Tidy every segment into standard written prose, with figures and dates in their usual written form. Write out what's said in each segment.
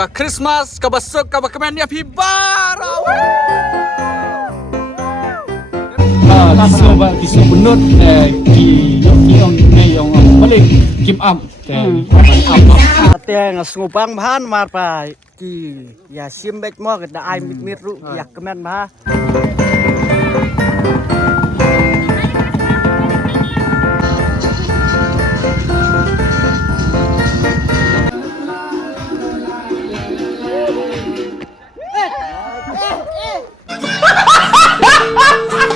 ka Christmas ka basok ka bakamen ya pibara. Kisah benut ki yang balik kim am Teng ngubang bahan marpa ki ya simbek mo kada ai mit ru ya kemen ba.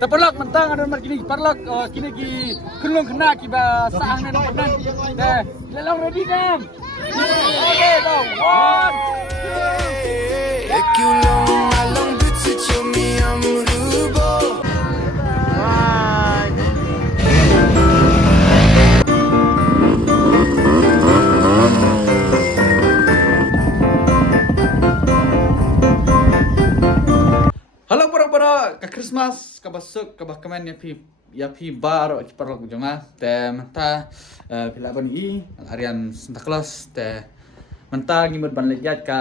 Perlok mentang ada nomor kini perlok kini ki kelung kena ki ba saang na penan deh lelong ready dam oke dong one halo para ka Christmas ka basok ka bakamen ya pi baro ki perlok joma te menta pila ban I Arian Santa Claus te menta ngimut ban lejat ka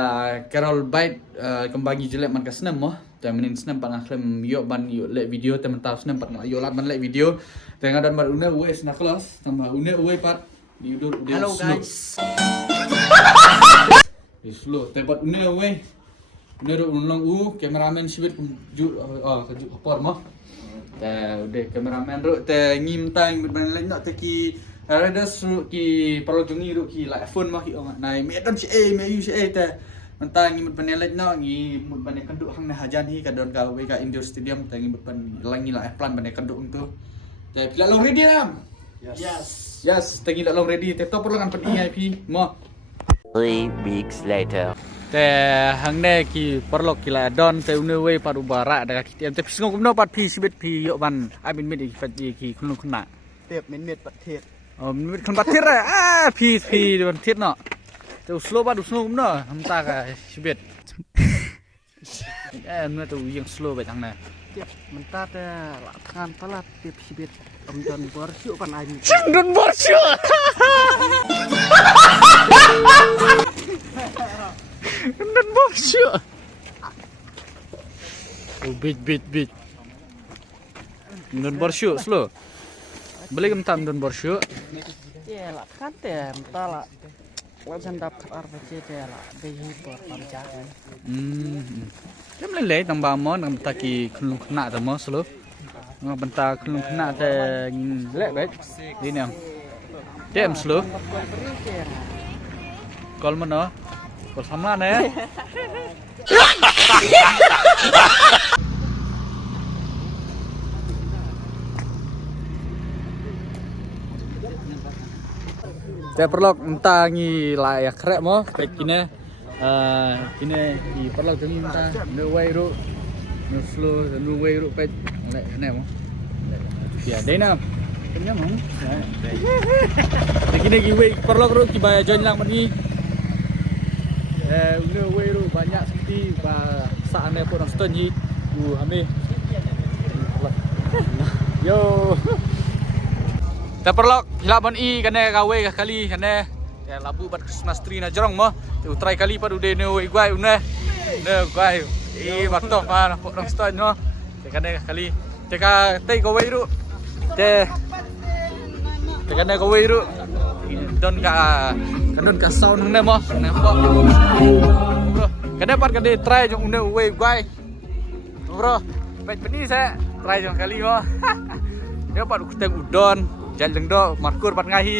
Carol Bite kembagi jelek man ka snem mo te menin snem pan akhlem yo ban yo le video te menta snem pan yo lat ban le video te ngadan ban une we Santa Claus tambah une we pat diudur udah Hello guys. Slow te pat une we Nero unlang kameramen sibit ju kaju apor mo. Udah kameramen ru te ngim tang ban lain nak te ki ada su ki perlu jungi ru ki la phone mah ki nai me dan si me yu si te mentang ngim ban lain nak ngi mut ban kenduk hang na hajan hi kadon ka we ka Indoor Stadium te ngim ban langi la plan ban kenduk tu. Te pila long ready ram. Yes, te ngi long ready te to perlu kan pen IP mo. 3 weeks later. Te hang ne ki perlok kila don te une we par ubara da ki te pisngok kumno pat pi sibet pi yo ban abin mit ki pat ki kunung kuna เปรียบเหม็นเม็ดประเทศ mit kan pat tir pi don tit no te slow bat usno kumno hamta ka sibet no tu yang slow bet hang ne เปรียบมันตัดละทานตลาดเปรียบชีวิตอมจนบอร์ชิวปันไอมี don borsyo don borsyo bit don borsyo slow beli kentam don borsyo เจ้าละคันแต่มตาละว่าฉันดับขับอาร์ไปเจ้าละไปฮีบอร์ปันจักเลย Dem lele tang ba mo nang taki khulung khna ta mo slo ngo banta khulung khna te le bet di nam dem slo kol mo no kol sama ne te perlok enta ngi la ya krek mo pek kine kine di perlok tengi enta no way ru no slow no way ru pek le ne mo ya dei na kenyam mo kine ki way perlok ru ki ba join lang mani no way ru banyak seperti ba saane pun ston hi ame yo ta perlok hilaban I kane gawe kali kane ya labu bat Christmas tree na jorong mo tu try kali padu de no iguai une ne guai I bato pa na porong stone no te kane kali te ka te gawe ru te kane gawe ru don ka sound ne mo ne po bro kane pat kane try jong une we guai bro bet beni saya try jong kali mo dia pat kuteng udon jalan do markur pat ngahi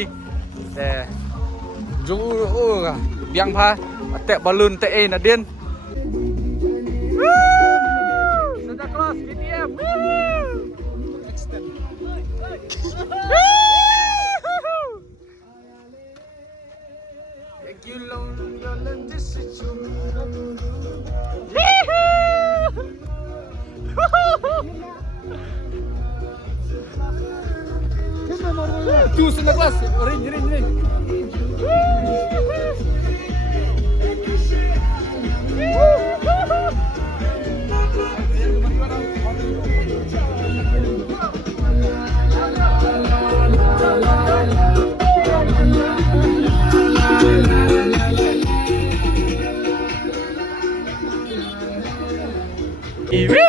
jung biang pha te balloon te na din Santa Claus BTM tu Santa Claus ring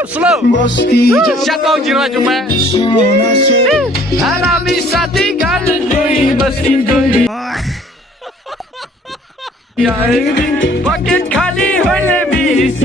Slow. Siapa jira cuma. Alam bisa tinggal di besti. Ya, paket kali hole bis.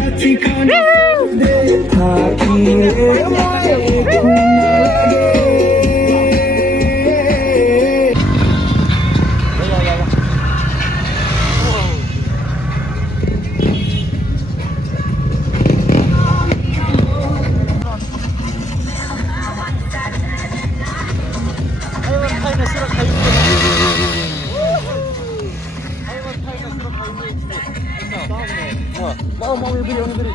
Mau beri.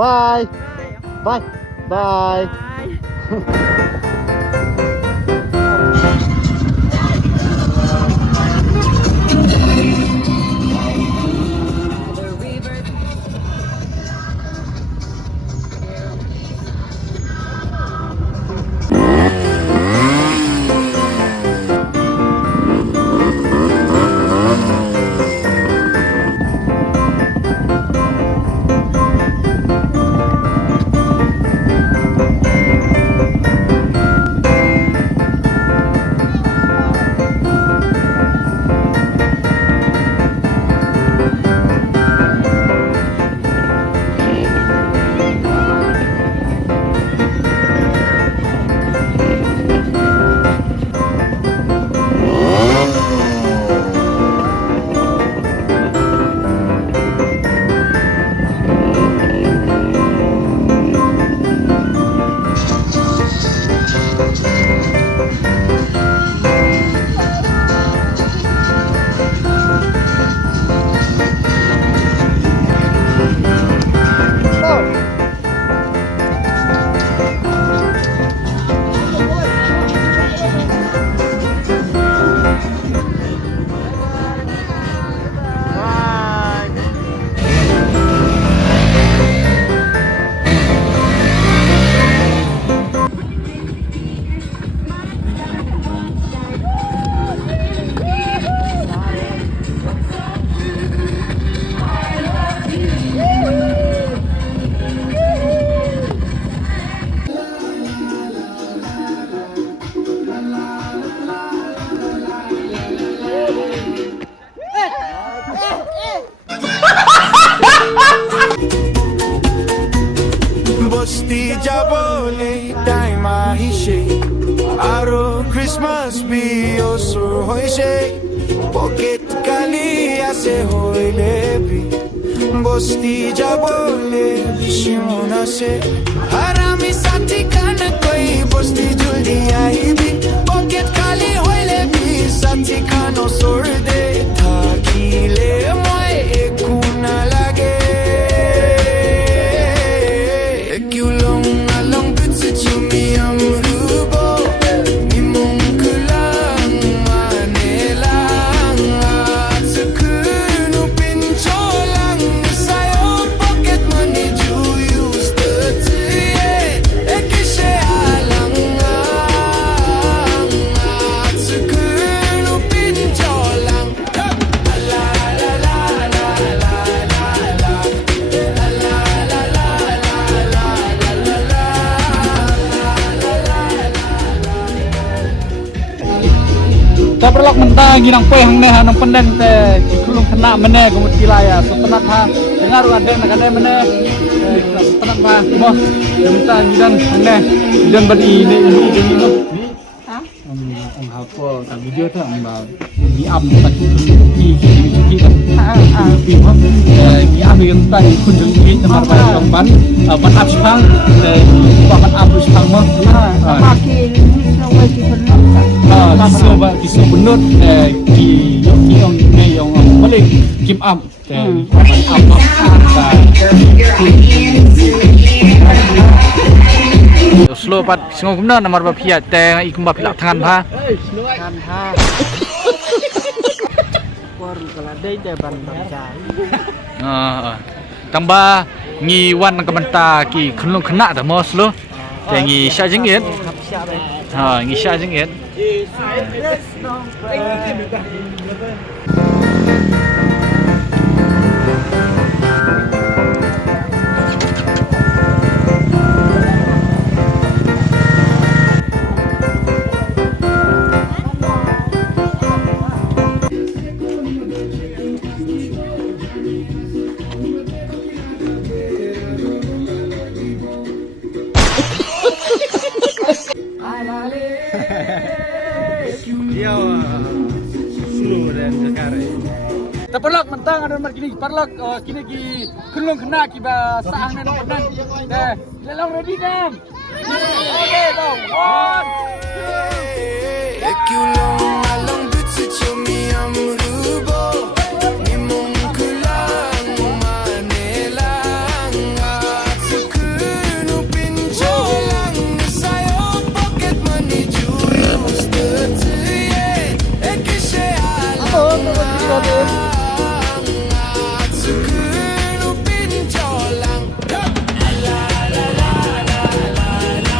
Bye. Bye. Bye. hi she. Aro Christmas be osur hoi she. Pocket kali ase hoi lebi. Bosti jabole bishimona se. Harami sati kana koi bosti juldi aibi. Pocket kali hoi lebi sati kano sorde. Thakile moi ekuna lage. Ekulong along bitsi chumi amrubo. Nimong kulang manelang. Atsukunu pincholang. Sayo pocket money ju use the tea. Ekishe alang. Atsukunu pincholang. La la la la la la la. La la la la la la la la. Ta perlok mentang ginang poe hang neh nang pendeng teh kulung kena meneh gumut kilaya setenat ha dengar ada nak ada meneh setenat ha moh mentang gidan hang neh gidan badi ni ini moh ang hapo ta video tu ang ba ni am tak ki kan pi moh ni am yang tak kun jeng ni tempat ban ban ab spang ban ab spang moh kisah benut yang balik kim am slow pat singong kumna namar ba pia te ikum ba pilak tangan ba tangan ha war kala dei de ban jai tamba ngi wan ka banta ki khunlung khna ta mo slow te ngi sha jing yet ngi sha jing yet Terperlak mentang ada nomor kini perlak kini ki kelung kena ki ba saang na nomor nan dah lelong ready kan okay go 1 2 Ekulong along bitsi chumi amrubo. Nimong kulang manelang. Atsukunu pincholang. Sayo pocket money ju use the tea. Ekishe alang. Atsukunu pincholang. La la la la la la la.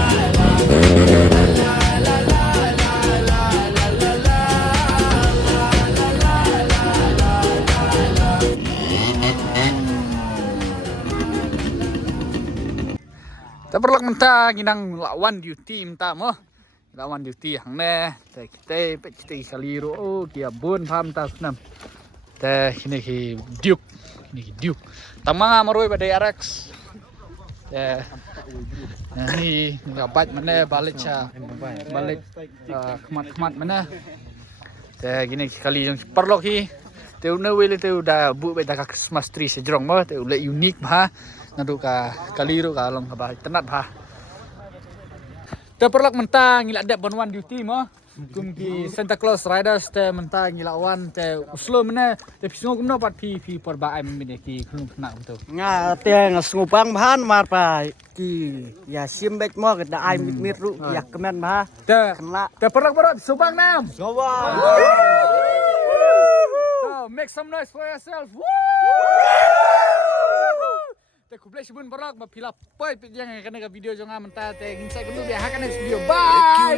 Terperlak mentang ginang lawan duty minta mo lawan duty hang ne te kita kaliru oh kia bun pam ta senam te ini ki Duke tamanga maroi pada RX te ni ngabat mana balik kemat mana te gini kali yang perlok hi te una wele te udah bu beta ka Christmas tree sejrong mo te ule unik ha nadu ka kaliru ka long ka tenat ha te perlok mentang ngila dep bonwan duty mo kum ki Santa Claus Riders te mentang ngila wan te uslo mena te pisong kumno pat pi por ba ai mene ki khulung kena betul nga te nga sngupang ban mar pa ki ya simbek mo da ai mit ru ya kemen ba te kena te perlok subang nam soba make some noise for yourself te kublai sibun perlok ba pila poi yang kena video jonga mentah te ngisai dulu biar hakan video bye